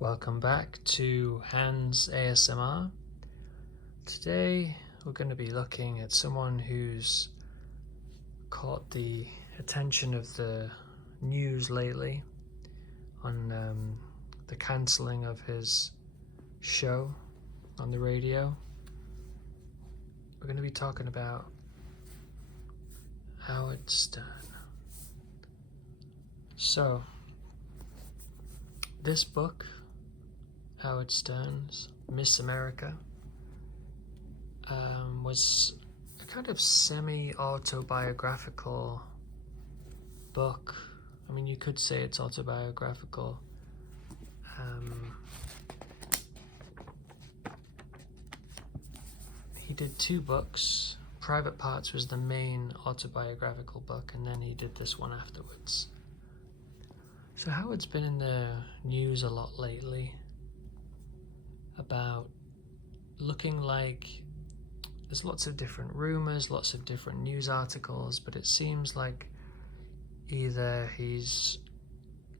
Welcome back to HandZzz ASMR. Today we're going to be looking at someone who's caught the attention of the news lately on the cancelling of his show on the radio. We're going to be talking about HandZzz. So, this book, HandZz's Miss America, was a kind of semi-autobiographical book. I mean, you could say it's autobiographical. He did two books. Private Parts was the main autobiographical book, and then he did this one afterwards. So Howard's been in the news a lot lately about looking like there's lots of different rumors, lots of different news articles, but it seems like either he's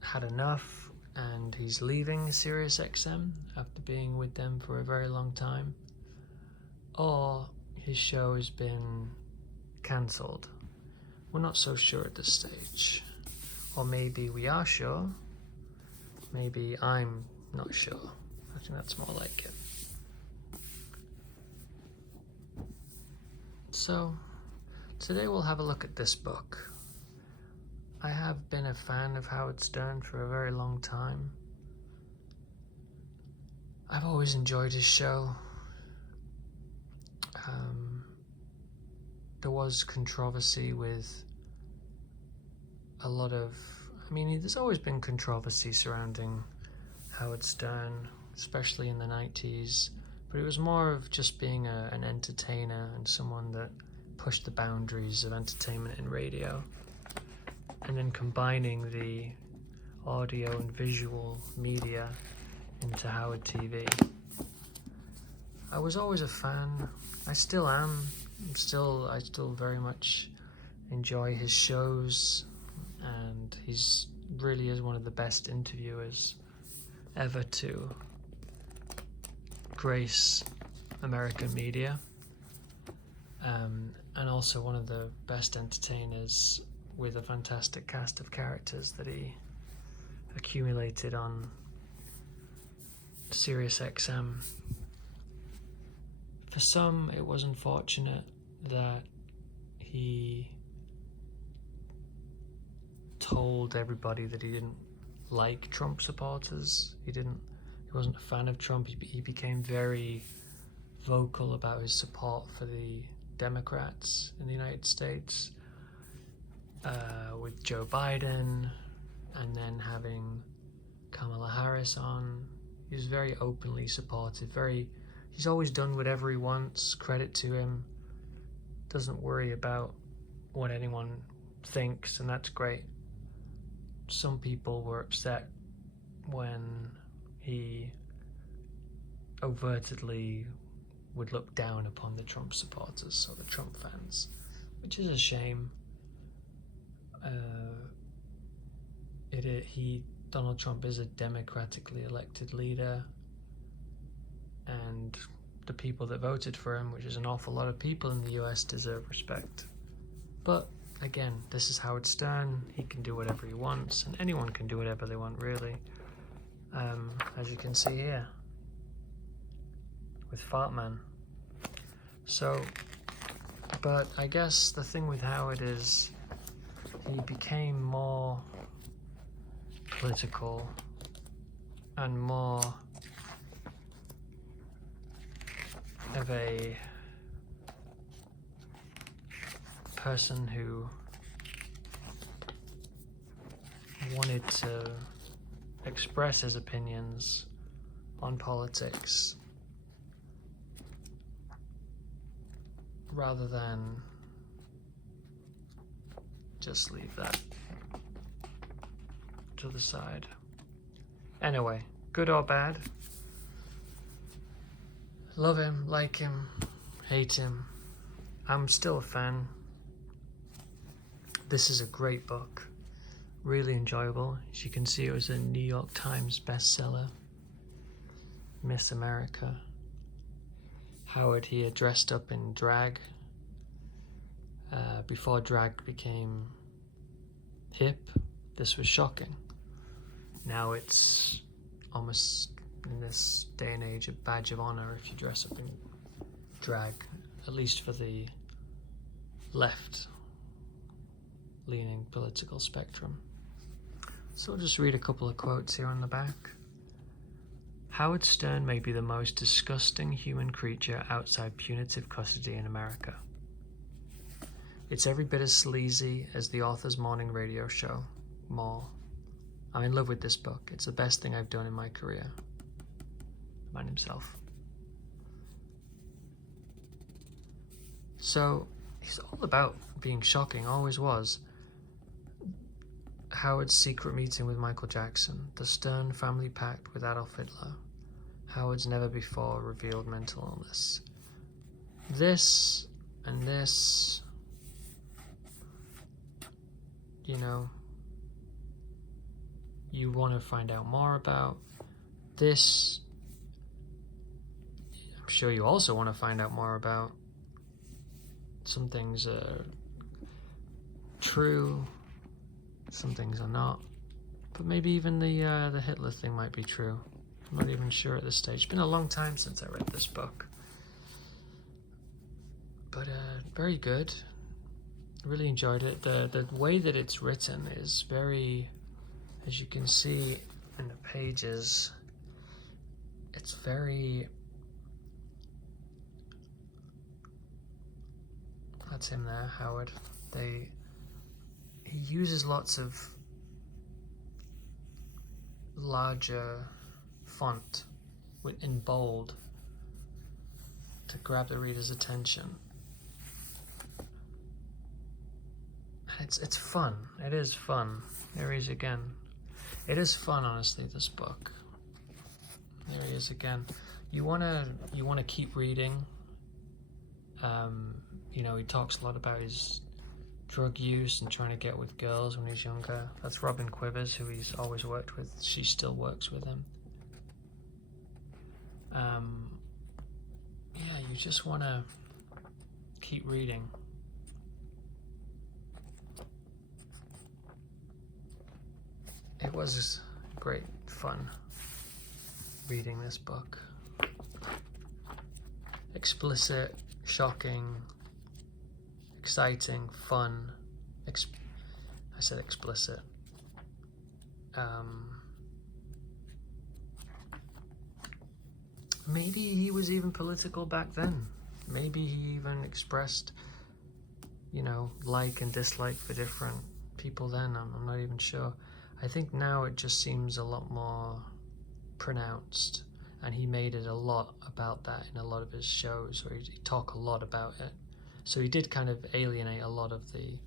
had enough and he's leaving SiriusXM after being with them for a very long time, or his show has been cancelled. We're not so sure at this stage. Or maybe we are sure. Maybe I'm not sure. I think that's more like it. So, today we'll have a look at this book. I have been a fan of Howard Stern for a very long time. I've always enjoyed his show. There was controversy with a lot of, there's always been controversy surrounding Howard Stern, especially in the 90s, but it was more of just being an entertainer and someone that pushed the boundaries of entertainment in radio, and then combining the audio and visual media into Howard TV. I was always a fan. I still am. I still very much enjoy his shows, and he's really is one of the best interviewers ever to grace American media, and also one of the best entertainers with a fantastic cast of characters that he accumulated on SiriusXM. For some, it was unfortunate that he told everybody that he didn't like Trump supporters. He wasn't a fan of Trump. He became very vocal about his support for the Democrats in the United States, with Joe Biden, and then having Kamala Harris on. He was very openly supportive. He's always done whatever he wants. Credit to him. Doesn't worry about what anyone thinks, and that's great. Some people were upset when he overtly would look down upon the Trump supporters, so the Trump fans, which is a shame. Donald Trump is a democratically elected leader, and the people that voted for him, which is an awful lot of people in the US, deserve respect. But again, this is Howard Stern. He can do whatever he wants, and anyone can do whatever they want, really. As you can see here with Fartman. So, but I guess the thing with Howard is he became more political and more of a person who wanted to express his opinions on politics rather than just leave that to the side. Anyway, good or bad, love him, like him, hate him, I'm still a fan. This is a great book, really enjoyable. As you can see, it was a New York Times bestseller. Miss America. Howard here dressed up in drag before drag became hip. This was shocking. Now it's almost, in this day and age, a badge of honor if you dress up in drag, at least for the left-leaning political spectrum. So I'll just read a couple of quotes here on the back. Howard Stern may be the most disgusting human creature outside punitive custody in America. It's every bit as sleazy as the author's morning radio show, More. I'm in love with this book. It's the best thing I've done in my career. The man himself. So, he's all about being shocking, always was. Howard's secret meeting with Michael Jackson, the Stern family pact with Adolf Hitler, Howard's never before revealed mental illness. This and this, you know, you want to find out more about. This, I'm sure you also want to find out more about. Some things are true, some things are not, but maybe even the Hitler thing might be true. I'm not even sure at this stage. It's been a long time since I read this book, but very good. Really enjoyed it. The way that it's written is very, as you can see in the pages, it's very, that's him there, Howard. He uses lots of larger font in bold to grab the reader's attention. It's fun. It is fun. There he is again. It is fun, honestly, this book. There he is again. You wanna keep reading. You know, he talks a lot about his drug use and trying to get with girls when he's younger. That's Robin Quivers, who he's always worked with. She still works with him. Yeah, you just want to keep reading. It was great fun reading this book. Explicit, shocking, exciting, fun. I said explicit. Maybe he was even political back then. Maybe he even expressed, you know, like and dislike for different people then. I'm not even sure. I think now it just seems a lot more pronounced, and he made it a lot about that in a lot of his shows where he talk a lot about it. So he did kind of alienate a lot of the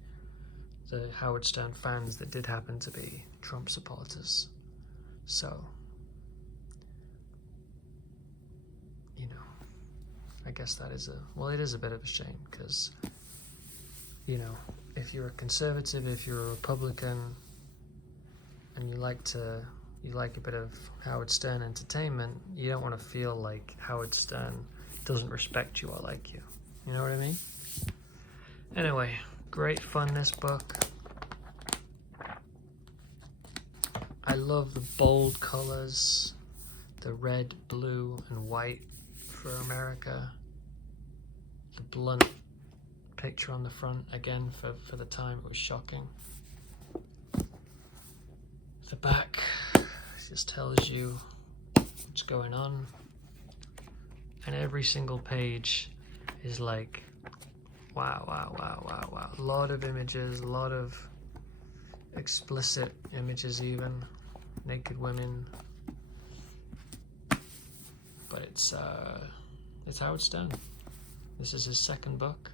Howard Stern fans that did happen to be Trump supporters. So, you know, I guess that is it is a bit of a shame, because, you know, if you're a conservative, if you're a Republican, and you like a bit of Howard Stern entertainment, you don't want to feel like Howard Stern doesn't respect you or like you. You know what I mean? Anyway, great fun, this book. I love the bold colors, the red, blue, and white for America. The blunt picture on the front, again, for the time, it was shocking. The back just tells you what's going on, and every single page is like, wow, wow, wow, wow, wow. A lot of images, a lot of explicit images, even naked women. But it's Howard Stern. This is his second book.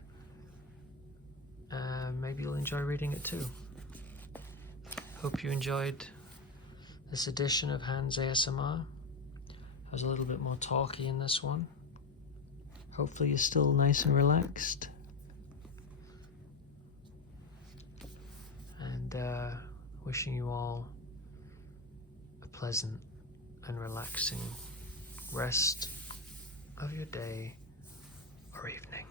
Maybe you'll enjoy reading it too. Hope you enjoyed this edition of HandZzz ASMR. I was a little bit more talky in this one. Hopefully you're still nice and relaxed. And wishing you all a pleasant and relaxing rest of your day or evening.